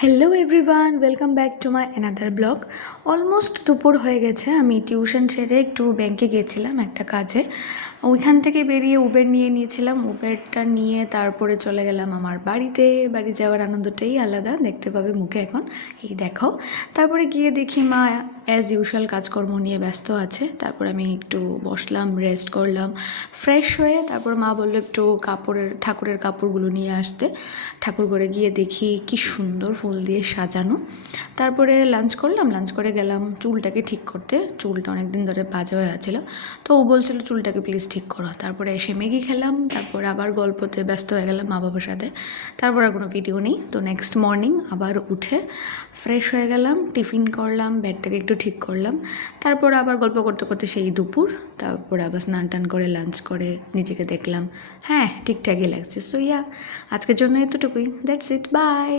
Hello everyone, welcome back to my another blog. Almost দুপুর হয়ে গেছে। আমি টিউশন সেরে একটু ব্যাংকে গিয়েছিলাম একটা কাজে। ওইখান থেকে বেরিয়ে উবের নিয়ে নিয়েছিলাম। উবেরটা নিয়ে তারপরে চলে গেলাম আমার বাড়িতে। বাড়ি যাওয়ার আনন্দটাই আলাদা, দেখতে পাবে মুখে এখন। এই দেখো। তারপরে গিয়ে দেখি মা অ্যাজ ইউজুয়াল কাজকর্ম নিয়ে ব্যস্ত আছে। তারপর আমি একটু বসলাম, রেস্ট করলাম, ফ্রেশ হয়ে তারপর মা বললো একটু ঠাকুরের কাপড়গুলো নিয়ে আসতে। ঠাকুর ঘরে গিয়ে দেখি কি সুন্দর ফুল দিয়ে সাজানো। তারপরে লাঞ্চ করলাম, লাঞ্চ করে গেলাম চুলটাকে ঠিক করতে। চুলটা অনেক দিন ধরে বাজে হয়ে আছিল, তো ও বলছিল চুলটাকে প্লিজ ঠিক করো। তারপরে এসে ম্যাগি খেলাম, তারপর আবার গল্পতে ব্যস্ত হয়ে গেলাম মা বাবার সাথে। তারপর আর কোনো ভিডিও নেই। তো নেক্সট মর্নিং আবার উঠে ফ্রেশ হয়ে গেলাম, টিফিন করলাম, ব্যাডটাকে একটু ঠিক করলাম। তারপর আবার গল্প করতে করতে সেই দুপুর। তারপর আবার স্নান টান করে লাঞ্চ করে নিজেকে দেখলাম, হ্যাঁ ঠিকঠাকই লাগছে। সো ইয়া, আজকের জন্য এতটুকুই। That's it, by.